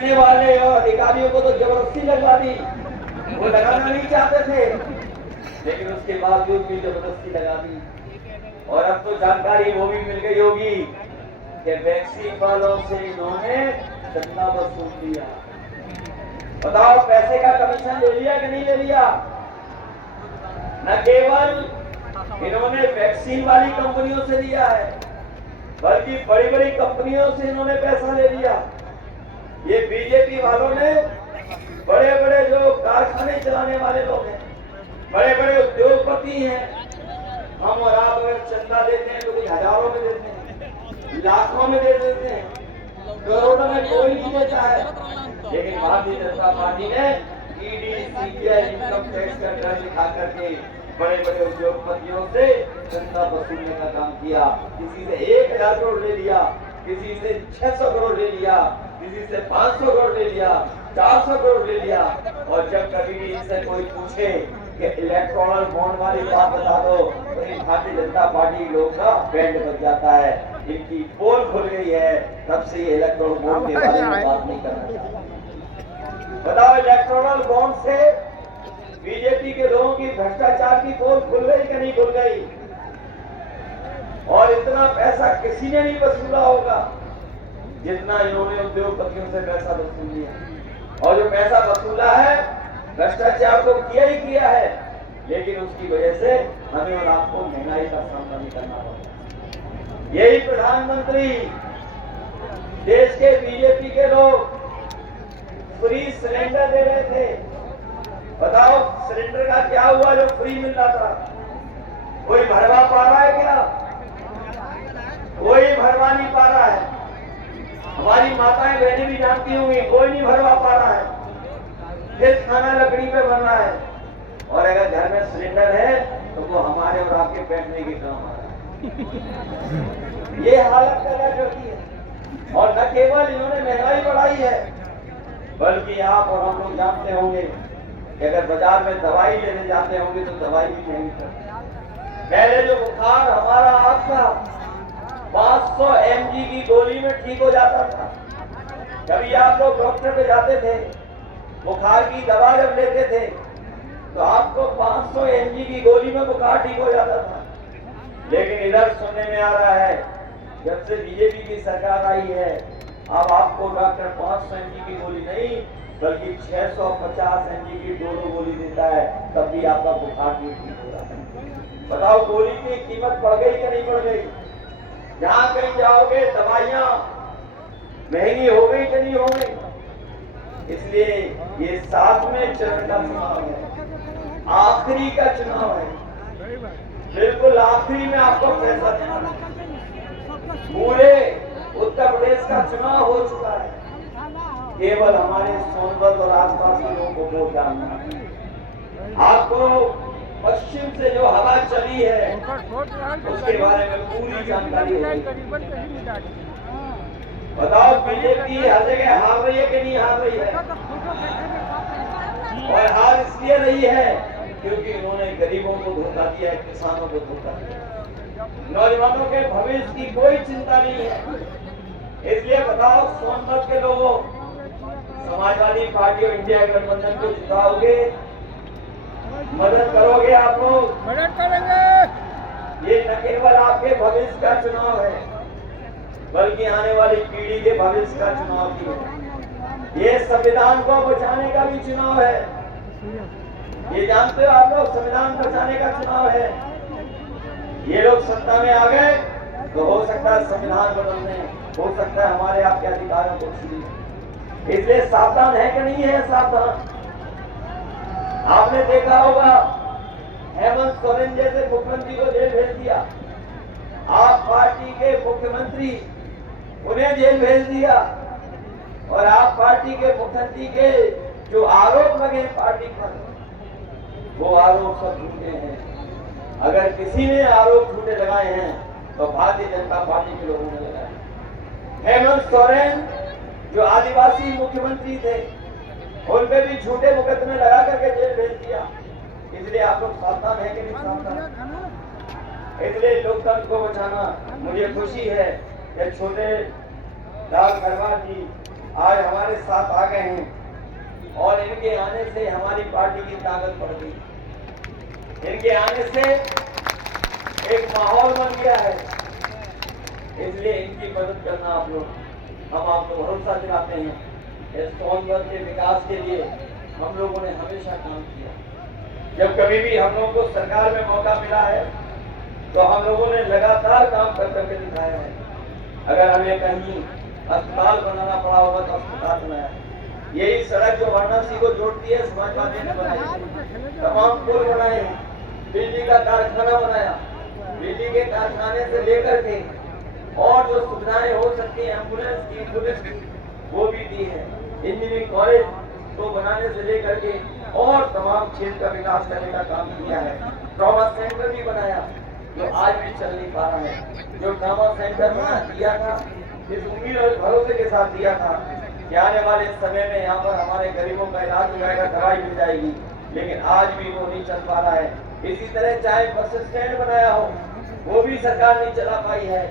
वाले और अधिकारियों को तो जबरदस्ती लगवा दी। वो लगाना नहीं चाहते थे, लेकिन उसके बावजूद भी जबरदस्ती लगा दी। और अब तो जानकारी वो भी मिल गई होगी कि वैक्सीन वालों से इन्होंने चंदा वसूल लिया। बताओ, पैसे का कमीशन ले लिया कि नहीं ले लिया? न केवल इन्होंने वैक्सीन वाली कंपनियों से लिया है, बल्कि बड़ी बड़ी कंपनियों से इन्होंने पैसा ले लिया। ये बीजेपी वालों ने बड़े बड़े जो कारखाने चलाने वाले लोग हैं, बड़े बड़े उद्योगपति हैं, हम और आप अगर चंदा देते हैं तो कोई हजारों में देते हैं, लाखों में दे देते हैं, करोड़ों में कोई नहीं देता है। लेकिन भारतीय जनता पार्टी ने ईडी, सीबीआई, इनकम टैक्स का डर दिखा करके बड़े बड़े उद्योगपतियों से चंदा वसूलने का काम किया। किसी से 1000 करोड़ ले लिया, किसी से 600 करोड़ ले लिया, किसी से 500 करोड़ ले लिया, 400 करोड़ ले लिया। और जब कभी भी इनसे कोई पूछे कि इलेक्टोरल बॉन्ड वाली बात बता दो, तो इन भारतीय जनता पार्टी लोग का बैंड बज जाता है। इनकी पोल खुल गई है, तब से ये इलेक्टोरल बॉन्ड के बारे में बात नहीं करना चाहते। बताओ, इलेक्टोरल बॉन्ड से बीजेपी के लोगों की भ्रष्टाचार की पोल खुल गई कि नहीं खुल गई? और इतना पैसा किसी ने नहीं वसूला होगा जितना इन्होंने उद्योगपतियों से पैसा वसूल लिया। और जो पैसा वसूला है, भ्रष्टाचार तो किया ही किया है, लेकिन उसकी वजह से हमें और आपको महंगाई का सामना नहीं करना पड़ा। यही प्रधानमंत्री, देश के बीजेपी के लोग फ्री सिलेंडर दे रहे थे। बताओ, सिलेंडर का क्या हुआ जो फ्री मिल रहा था? कोई भरवा पा रहा है क्या? कोई भरवा नहीं पा रहा है। हमारी माताएं बहनें भी जानती होंगी, कोई नहीं भरवा पा रहा है। फिर खाना लकड़ी पे बन रहा है, और अगर घर में सिलेंडर है तो वो हमारे और आपके बैठने के काम आ रहा है। ये हालत पैदा करती है। और न केवल इन्होंने महंगाई बढ़ाई है, बल्कि आप और हम लोग जानते होंगे कि अगर बाजार में दवाई लेने जाते होंगे तो दवाई भी महंगी पड़ती है। पहले जो बुखार हमारा आता 500 mg की गोली में ठीक हो जाता था। कभी आप लोग डॉक्टर पे जाते थे, बुखार की दवा जब लेते थे तो आपको 500 mg की गोली में बुखार ठीक हो जाता था। लेकिन इधर सुनने में आ रहा है, जब से बीजेपी की सरकार आई है, अब आपको डॉक्टर 500 mg की गोली नहीं बल्कि 650 mg की दो गोली देता है, तब भी आपका बुखार नहीं ठीक हो रहा है। बताओ, गोली की कीमत बढ़ गई कि नहीं बढ़ गई? जहां कहीं जाओगे दवाइयां महंगी हो गई कि नहीं हो गई? इसलिए ये 7वें चरण का चुनाव है, आखिरी का चुनाव है। बिल्कुल आखिरी में आपको फैसला देना है। पूरे उत्तर प्रदेश का चुनाव हो चुका है, केवल हमारे सोनभद्र और आसपास के लोगों को वोट डालना है। आपको पश्चिम से जो हवा चली है उसके बारे में पूरी जानकारी होगी। बताओ, बीजेपी हर जगह हार रही है कि नहीं हार रही है? और हार इसलिए रही है क्योंकि इन्होंने गरीबों को धोखा दिया है, किसानों को धोखा दिया, नौजवानों के भविष्य की कोई चिंता नहीं है। इसलिए बताओ, सोनभद्र के लोगों, समाजवादी पार्टी और इंडिया गठबंधन को जिताओगे, मदद करोगे आप लोग? मदद करेंगे। ये न केवल आपके भविष्य का चुनाव है, बल्कि आने वाली पीढ़ी के भविष्य का चुनाव भी है। ये संविधान को बचाने का भी चुनाव है। ये जानते हो आप लोग, संविधान बचाने का चुनाव है। ये लोग सत्ता में आ गए तो हो सकता है संविधान बदल दें, हो सकता है हमारे आपके अधिकारों को छीने। इसलिए सावधान है कि नहीं है? सावधान। आपने देखा होगा, हेमंत सोरेन जैसे मुख्यमंत्री को जेल भेज दिया, आप पार्टी के मुख्यमंत्री उन्हें जेल भेज दिया, और आप पार्टी के मुख्यमंत्री के जो आरोप लगे पार्टी पर, वो आरोप सब झूठे हैं। अगर किसी ने आरोप झूठे लगाए हैं तो भारतीय जनता पार्टी के लोगों ने लगाए। हेमंत सोरेन जो आदिवासी मुख्यमंत्री थे, उन पे भी झूठे मुकदमे लगा करके जेल भेज दिया। इसलिए आप लोग सावधान है कि नहीं सावधान? इसलिए लोकतंत्र को बचाना। मुझे खुशी है कि छोटे लाल खरवार जी आज हमारे साथ आ गए हैं और इनके आने से हमारी पार्टी की ताकत बढ़ गई। इनके आने से एक माहौल बन गया है, इसलिए इनकी मदद करना आप लोग, हम आपको भरोसा दिलाते हैं। इस सोनभद्र के विकास के लिए हम लोगों ने हमेशा काम किया। जब कभी भी हम लोगों को सरकार में मौका मिला है तो हम लोगों ने लगातार काम कर करके दिखाया है। अगर हमें कहीं अस्पताल बनाना पड़ा होगा तो अस्पताल बनाया। यही सड़क जो वाराणसी को जोड़ती है समाजवादी ने बनाई, तमाम पुल बनाए, बिजली का कारखाना बनाया, बिजली के कारखाने से लेकर के और जो सुविधाएं हो सकती है एम्बुलेंस की, पुलिस की, वो भी दी है। इंजीनियरिंग कॉलेज को बनाने से लेकर के और तमाम क्षेत्र का विकास करने का काम किया है। ट्रॉमा सेंटर भी बनाया जो आज भी चल नहीं पा रहा है। जो ट्रॉमा सेंटर बना दिया था इस उम्मीद और भरोसे के साथ दिया था कि आने वाले समय में यहाँ पर हमारे गरीबों का इलाज हो जाएगा, दवाई मिल जाएगी, लेकिन आज भी वो नहीं चल पा रहा है। इसी तरह चाहे बस स्टैंड बनाया हो वो भी सरकार नहीं चला पाई है।